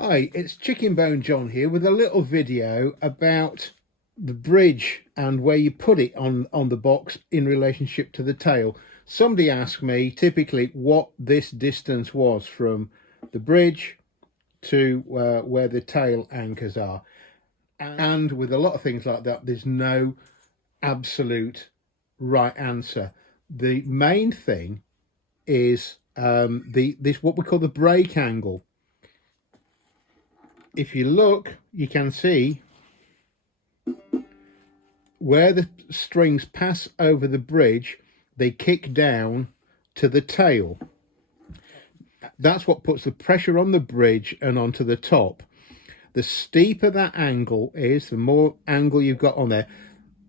Hi, it's ChickenboneJohn here with a little video about the bridge and where you put it on the box in relationship to the tail. Somebody asked me typically what this distance was from the bridge to where the tail anchors are. And with a lot of things like that, there's no absolute right answer. The main thing is this what we call the break angle. If you look, you can see where the strings pass over the bridge, they kick down to the tail. That's what puts the pressure on the bridge and onto the top. The steeper that angle is, the more angle you've got on there,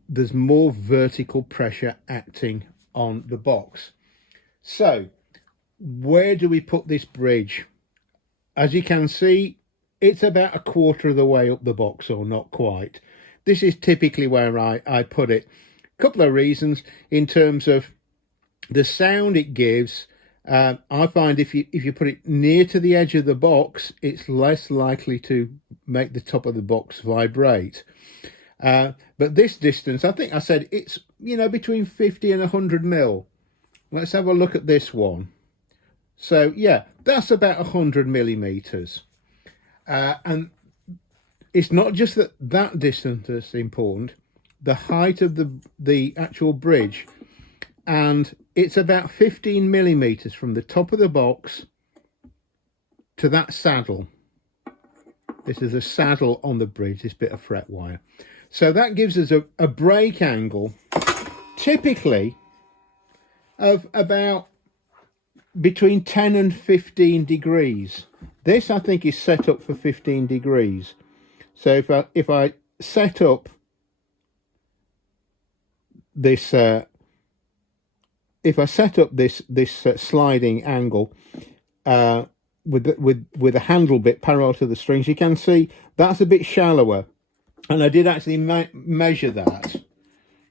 there's more vertical pressure acting on the box. So where do we put this bridge? As you can see, it's about a quarter of the way up the box, or not quite. This is typically where I put it. A couple of reasons in terms of the sound it gives. I find if you put it near to the edge of the box, it's less likely to make the top of the box vibrate. But this distance, I think I said it's, between 50 and 100 mil. Let's have a look at this one. So yeah, that's about 100 millimeters. And it's not just that distance that's important, the height of the actual bridge, and it's about 15 millimeters from the top of the box to that saddle. This is a saddle on the bridge, this bit of fret wire. So that gives us a break angle, typically of about between 10 and 15 degrees. This, I think, is set up for 15 degrees. So if I set up this sliding angle with a handle bit parallel to the strings, you can see that's a bit shallower. And I did actually measure that.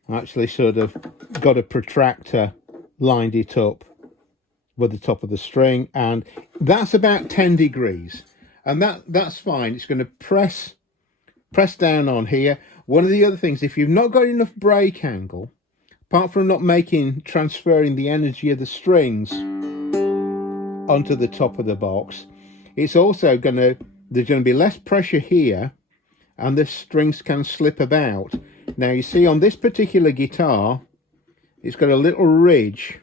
I actually sort of got a protractor, lined it up with the top of the string, and that's about 10 degrees, and that's fine. It's going to press down on here. One of the other things, if you've not got enough break angle, apart from not transferring the energy of the strings onto the top of the box, it's also there's going to be less pressure here, and the strings can slip about. Now you see on this particular guitar, it's got a little ridge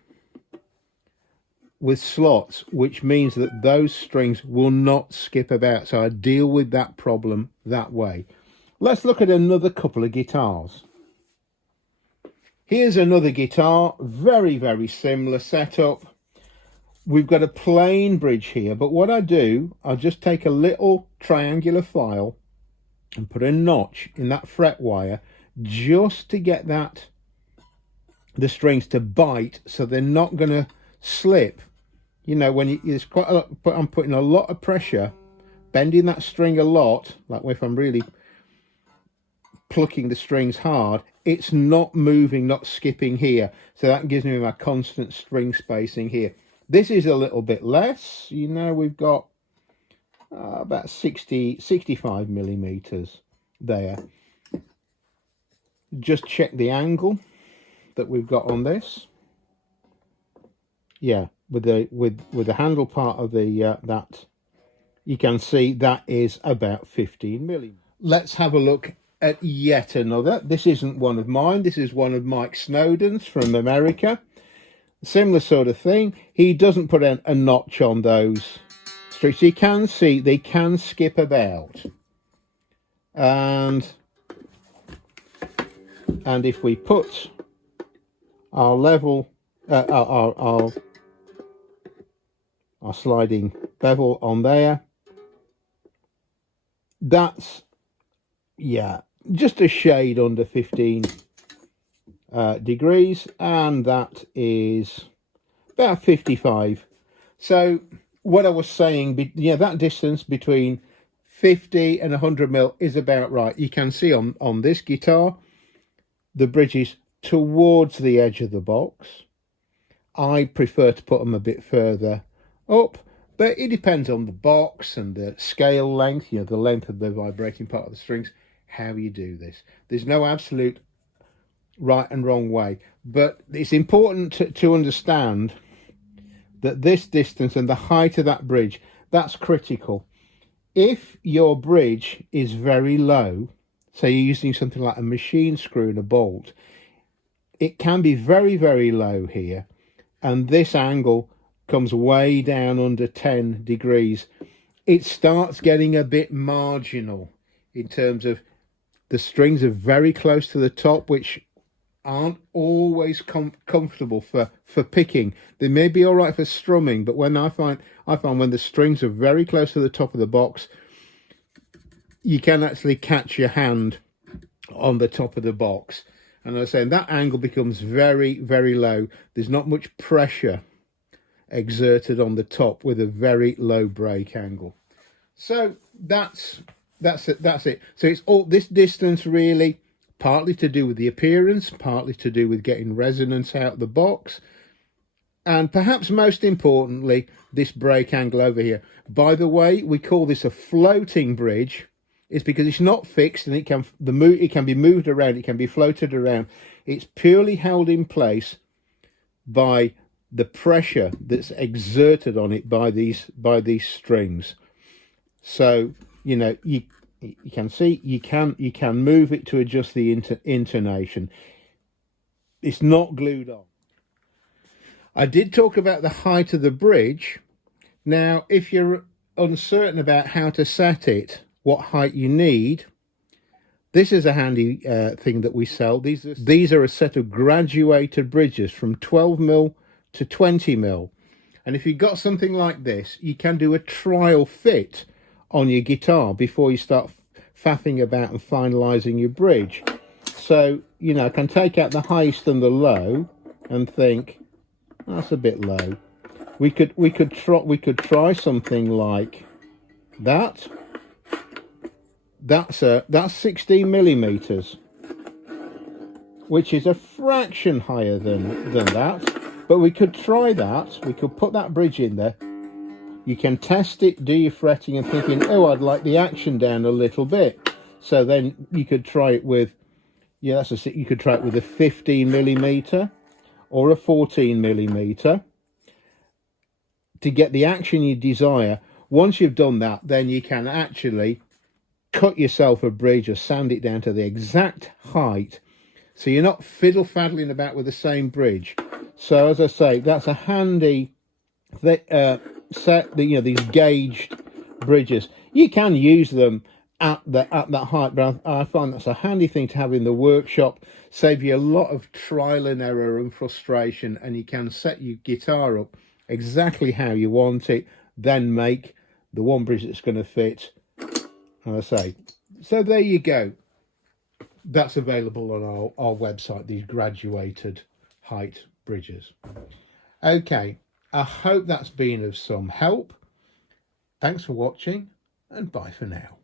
with slots, which means that those strings will not skip about. So I deal with that problem that way. Let's look at another couple of guitars. Here's another guitar, very, very similar setup. We've got a plain bridge here, but what I do, I'll just take a little triangular file and put a notch in that fret wire just to get the strings to bite, so they're not going to slip. When there's quite a lot, I'm putting a lot of pressure, bending that string a lot, like if I'm really plucking the strings hard, it's not moving, not skipping here. So that gives me my constant string spacing here. This is a little bit less. We've got about 65 millimeters there. Just check the angle that we've got on this. Yeah, with the handle part of the that, you can see that is about 15 millimeters. Let's have a look at yet another. This isn't one of mine. This is one of Mike Snowden's from America. Similar sort of thing. He doesn't put a notch on those strings. You can see they can skip about. And if we put our level, our sliding bevel on there, that's, yeah, just a shade under 15 degrees, and that is about 55. So what I was saying, that distance between 50 and 100 mil is about right. You can see on this guitar, the bridge is towards the edge of the box. I prefer to put them a bit further up, But it depends on the box and the scale length, you know, the length of the vibrating part of the strings, how you do this. There's no absolute right and wrong way, but it's important to understand that this distance and the height of that bridge, that's critical. If your bridge is very low, say you're using something like a machine screw and a bolt, it can be very, very low here, and this angle comes way down under 10 degrees. It starts getting a bit marginal in terms of the strings are very close to the top, which aren't always comfortable for picking. They may be all right for strumming, but when I find when the strings are very close to the top of the box, you can actually catch your hand on the top of the box. And I was saying that angle becomes very, very low. There's not much pressure exerted on the top with a very low break angle. So that's it. So it's all this distance really, partly to do with the appearance, partly to do with getting resonance out the box, and perhaps most importantly, this break angle over here. By the way, we call this a floating bridge. It's because it's not fixed, and it can be moved around, it can be floated around. It's purely held in place by the pressure that's exerted on it by these strings. So, you know, you can see you can move it to adjust the intonation. It's not glued on. I did talk about the height of the bridge. Now, if you're uncertain about how to set it, what height you need, this is a handy thing that we sell. These are a set of graduated bridges from 12mm to 20mm. And if you've got something like this, you can do a trial fit on your guitar before you start faffing about and finalizing your bridge. So, you know, I can take out the highest and the low and think, that's a bit low. We could try something like that. That's 16mm, which is a fraction higher than that. But we could try that. We could put that bridge in there. You can test it, do your fretting, and thinking, oh, I'd like the action down a little bit. So then you could try it with, yeah, you could try it with a 15mm or a 14mm to get the action you desire. Once you've done that, then you can actually cut yourself a bridge or sand it down to the exact height, so you're not fiddle-faddling about with the same bridge. So as I say, that's a handy set. You know, these gauged bridges, you can use them at that height, but I find that's a handy thing to have in the workshop. Save you a lot of trial and error and frustration, and you can set your guitar up exactly how you want it, then make the one bridge that's going to fit. And I say, so there you go. That's available on our website, these graduated height bridges. Okay, I hope that's been of some help. Thanks for watching, and bye for now.